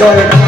enjoy it.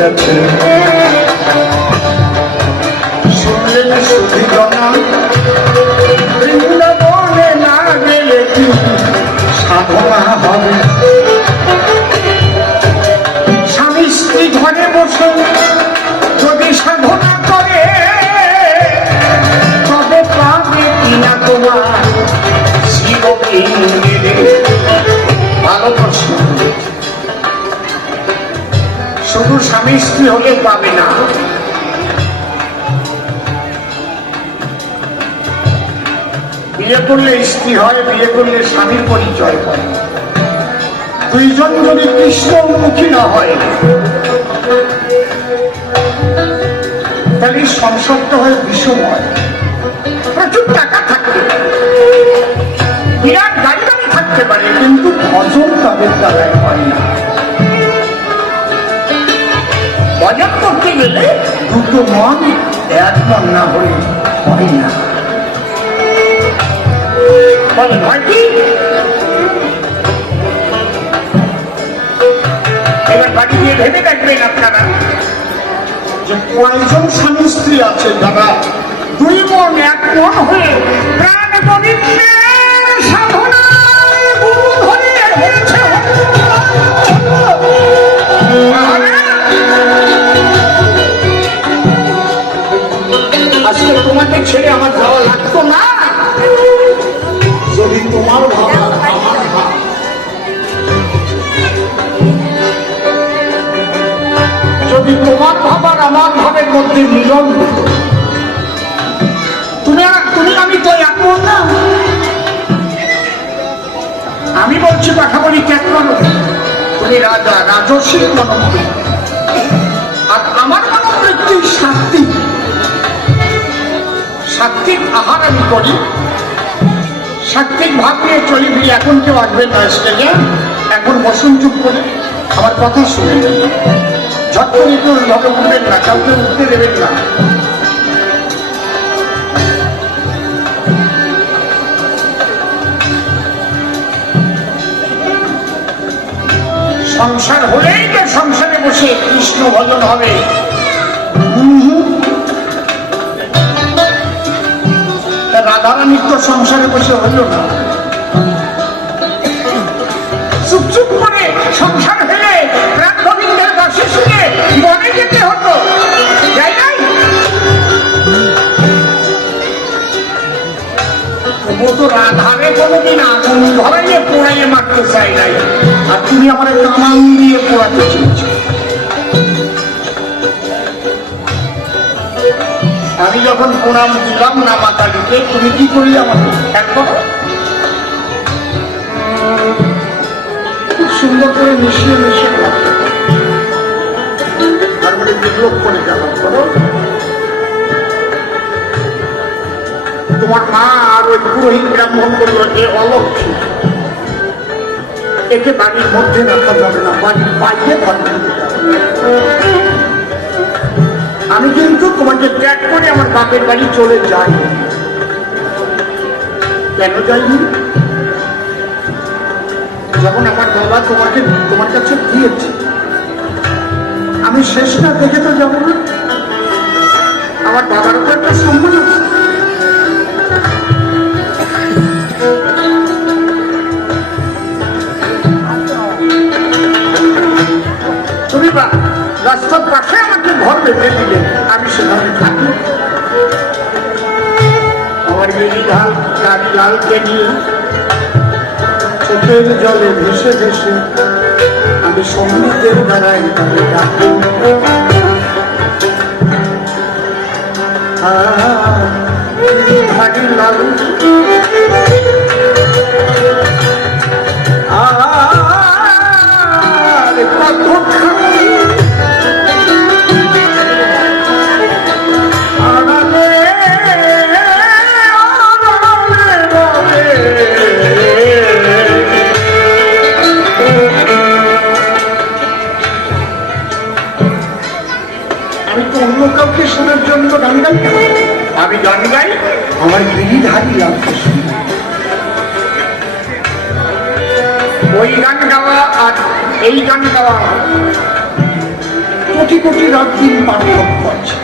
Yeah. শুধু স্বামী স্ত্রী হলে পাবে না। বিয়ে করলে স্ত্রী হয়, বিয়ে করলে স্বামীর পরিচয় হয়। দুইজন যদি কৃষ্ণমুখী না হয়, তাহলে সংসদটা হয় বিষম হয়। প্রচুর টাকা পারে। বিরাট গাড়ি থাকতে পারে, কিন্তু ভজন তাদের দ্বারাই হয় না। ভজন করতে গেলে দুটো মন এক মন না হয় না। হয় বাড়ি গিয়ে ভেবে দেখবেন আপনারা। যে কয়জন স্বামী স্ত্রী আছে দাদা দুই মন এক হয়ে প্রাণ পবিত্রের সাধনায় আহার আমি করি? সাত্বিক ভাব নিয়ে চলি ফিরি, এখন কেউ আসবেন না স্টেজে। এখন বসুন চুপ করে, আমার কথা শুনে করে কেউ ভাবে উঠবেন না, কাউকে উঠতে দেবেন না। সংসার হলেই তো সংসারে বসে কৃষ্ণ ভজন হবে। রাধারানীর তো সংসারে বসে হইল না। চুপ চুপ করে সংসার হলে প্রাণ বনে যেতে হতো। নাই? রাধারে কোনোদিন আগুন ধরাইয়ে পোড়াইয়ে মারতে চাই নাই। আর তুমি আমার কামান দিয়ে পোড়াতে চেয়েছো আমি যখন প্রণাম দিলাম, না মাতালিকে তুমি কি করলে আমাকে এক করো খুব সুন্দর করে মিশিয়ে মিশিয়ে। তারপরে বিপ্লব করে গেলাম তোমার মা আর ওই পুরোহিত ব্রাহ্মণ করল যে অলক্ষী একে বাড়ির মধ্যে রাখা যাবে না, বাড়ির বাইরে ঘর। আমি কিন্তু তোমাকে ত্যাগ করে আমার বাপের বাড়ি চলে যাই। কেন যাইনি? যখন আমার বাবা তোমাকে, তোমার কাছে দিয়েছে, আমি শেষটা দেখে তো যাব না। আমার বাবার উপর একটা সম্মান আছে। তুমি রাস্তার পাশে ঘর বেঁধে দিলে আমি সেখানে থাকি। আমার ঢাল গাড়ি লালকে নিয়ে চোখের জলে ভেসে ভেসে আমি সঙ্গীতের দ্বারাই তাকে ডাকি। ভারী লাল। আর গান আমি গান গাই আমার গিরিধারী লাগছে ওই গান গাওয়া আর এই গান গাওয়া। কোটি কোটি রাত্রির পার্থক্য আছে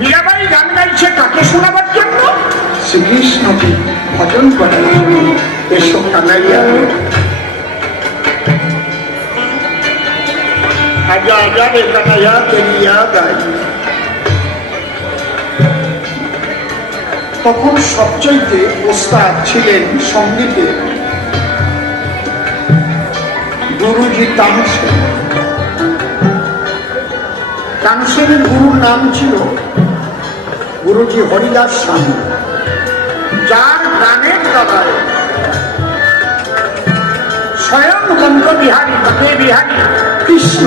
মীরাবাই গান গাইছে কাকে শোনাবার জন্য? শ্রীকৃষ্ণকে ভজন করার জন্য এসো কানাইয়া। কানাইয়া তেরি তখন সবচাইতে ওস্তাদ ছিলেন সঙ্গীতে গুরুজি তানসেন তানসেনের গুরুর নাম ছিল গুরুজি হরিদাস স্বামী, যার গানের দ্বারায় স্বয়ং বঙ্গ বিহারী বিহারী কৃষ্ণ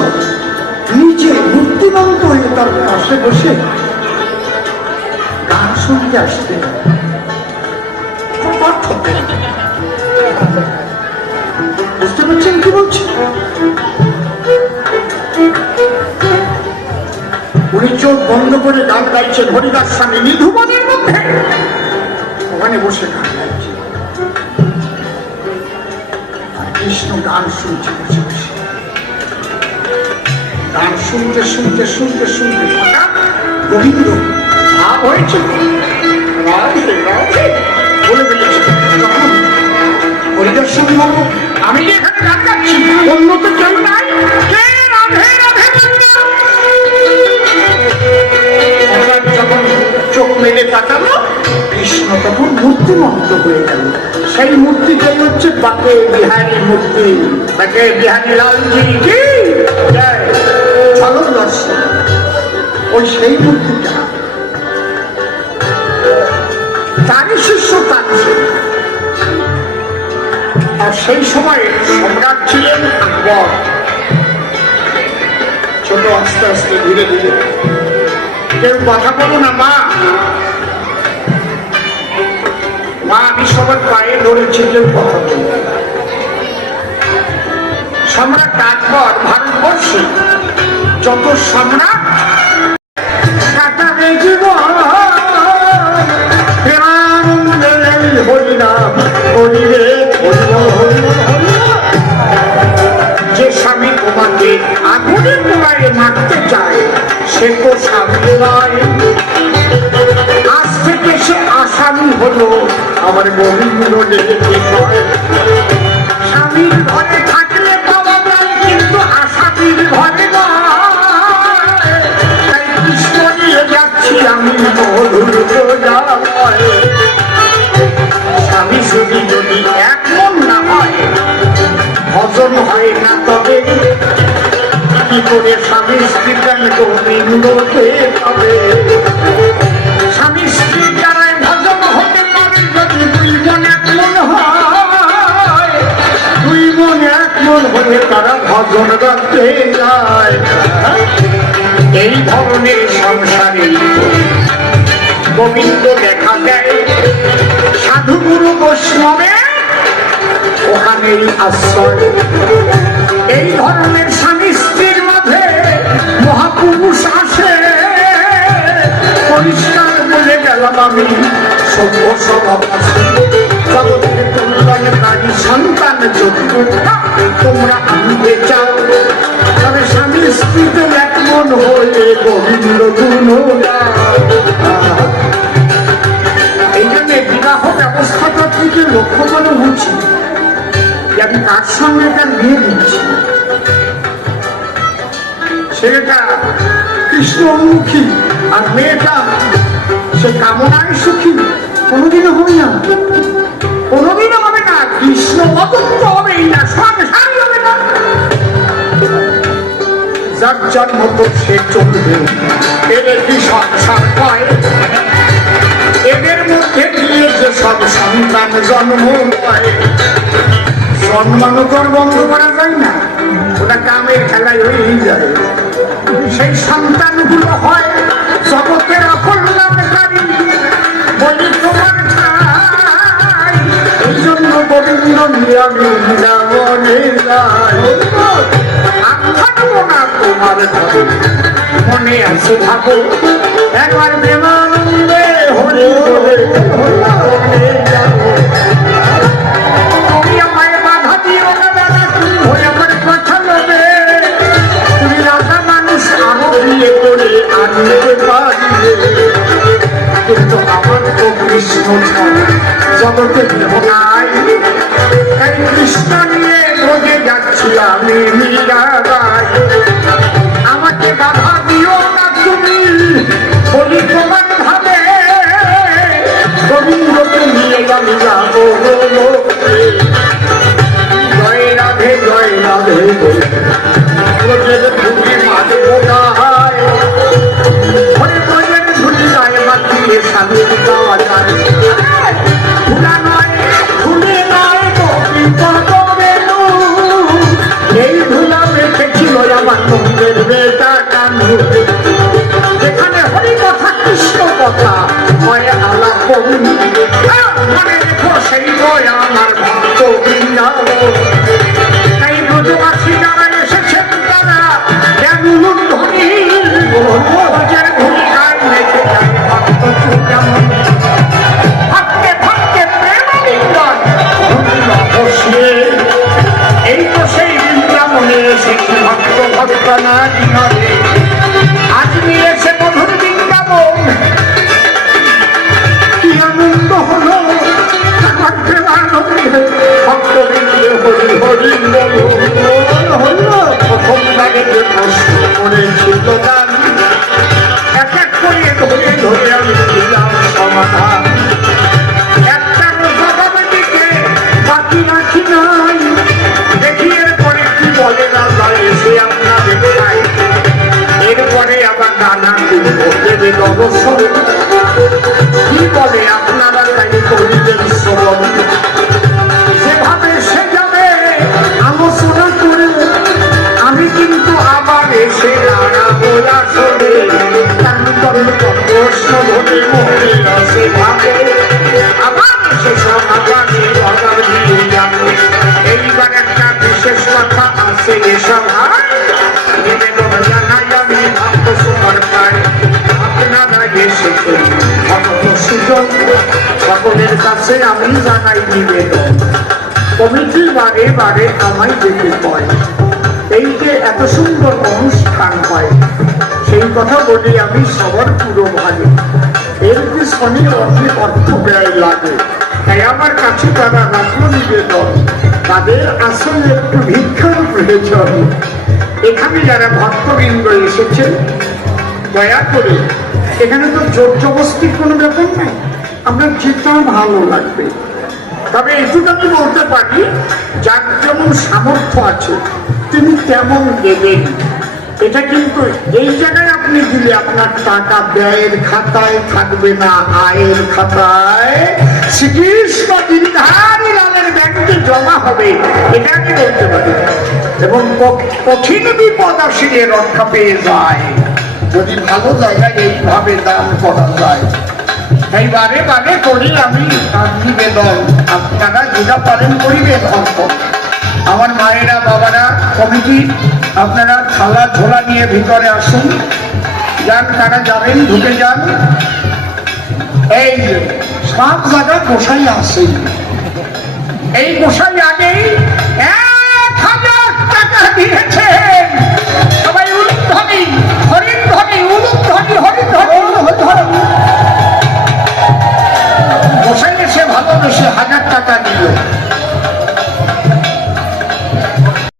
নিজে মূর্তিমন্ত হয়ে তার পাশে বসে গান শুনতে পার্থক্য। বুঝতে পারছেন কি বলছি? উনি চোখ বন্ধ করে গান গাইছেন, হরিদাস স্বামী, নিধুবনের মধ্যে? ওখানে বসে গান গাইছে। কৃষ্ণ গান শুনছে গান শুনতে শুনতে শুনতে শুনতে হঠাৎ গোবিন্দ ভাব হয়েছে। রাধে রাধে বলে ফেলেছে। তখন হরিদাস স্বামী আমি অন্য তো কেউ নাই। যখন চোখ মেলে তাকালো, কৃষ্ণ তখন হয়ে গেল। সেই মূর্তিটাই হচ্ছে বাকে বিহারী মূর্তি। বাকে বিহারী লালজি। দর্শন ওই সেই মূর্তিটা। তারই শিষ্য তানসেন আর সেই সময়ে সম্রাট ছিলেন আকবর। ছোট আস্তে আস্তে ধীরে ধীরে। কেউ কথা বলো না, মা। মা, আমি সবার পায়ে ধরেছি, কেউ কথা সম্রাট আকবর ভারতবর্ষে যত সম্রাট যে স্বামী তোমাকে আগুনের মারতে চায়, সে তো স্বামী আজ থেকে সে আসামি হলো, আমার গোবিন্দ স্বামীর ঘরে থাকলে এই ধরনের সংসারে গোবিন্দ দেখা দেয়। সাধুগুরু বৈষ্ণবে ওখানেই আশ্রয়। এই ধরনের স্বামী স্ত্রীর মাঝে মহাপুরুষ আসে। পরিষ্কার বলে গেলাম আমি, সভ্য স্বভাব জগতের কল্যাণকারী সন্তান যদি তোমরা আনতে চাও। তবে স্বামী স্ত্রীতে এক মন হয়ে গোবিন্দ গুণ লক্ষ্য করা উচিত আমি কার সঙ্গে তার আর মেয়েটা সে কামনায় সুখী, কোনোদিনও হবে না। কোনোদিনও হবে না, কৃষ্ণ অতত্ব হবেই না সংসারই হবে না। যার যার মতো সে চলবে এর কি সংসার পায়। এদের মধ্যে দিয়ে যে সব সন্তান জন্ম পায় জন্মানো তো বন্ধ করা যায় না, ওটা কামের খেলায় হয়েই যায়। সেই সন্তানগুলো হয় জগতের মনে ভাবো একবার প্রেমানন্দে হরি বলে আমার কথা নেবে মানুষ আরও করে আনতে পারবে কিন্তু কৃষ্ণ জগতে তাই কৃষ্ণ নিয়ে ভোগে যাচ্ছি আমি মীরাবাই কমিটি বারে বারে আমায় যেতে হয় এই যে এত সুন্দর অনুষ্ঠান হয় সেই কথা বলি আমি সবার পুরো ভালো এর শনি অর্ধেক অর্থ ব্যয় লাগে, তাই আমার কাছে তারা রাখল নিবেদন, তাদের আসলে একটু ভিক্ষার প্রয়োজন। এখানে যারা ভক্তবৃন্দ এসেছেন, দয়া করে, এখানে তো জোর জবস্তির কোনো ব্যাপার নাই, আমরা যেটা ভালো লাগবে। তবে এটুকু আমি বলতে পারি, যার যেমন সামর্থ্য আছে, তিনি তেমন দেবেন। এটা কিন্তু এই জায়গায় আপনি দিলে আপনার টাকা ব্যয়ের খাতায় থাকবে না, আয়ের খাতায়। শ্রীকৃষ্ণ লালের ব্যাংকে জমা হবে, এটা আমি বলতে পারি। এবং কঠিন বিপদ আসিলে রক্ষা পেয়ে যায়। যদি ভালো জায়গায় এইভাবে দান করা যায় তাই বারে বারে করি আমি নিবেদন আপনারা যেটা পারেন করিবেন অর্থ আমার মায়েরা, বাবারা, কমিটি, আপনারা থালা ঝোলা নিয়ে ভিতরে আসুন। যান, তারা যাবেন, ঢুকে যান। এই সব জায়গা গোসাই আসে এই গোসাই আগেই এক হাজার টাকা দিয়েছে। ভালোবেসে হাজার টাকা দিল।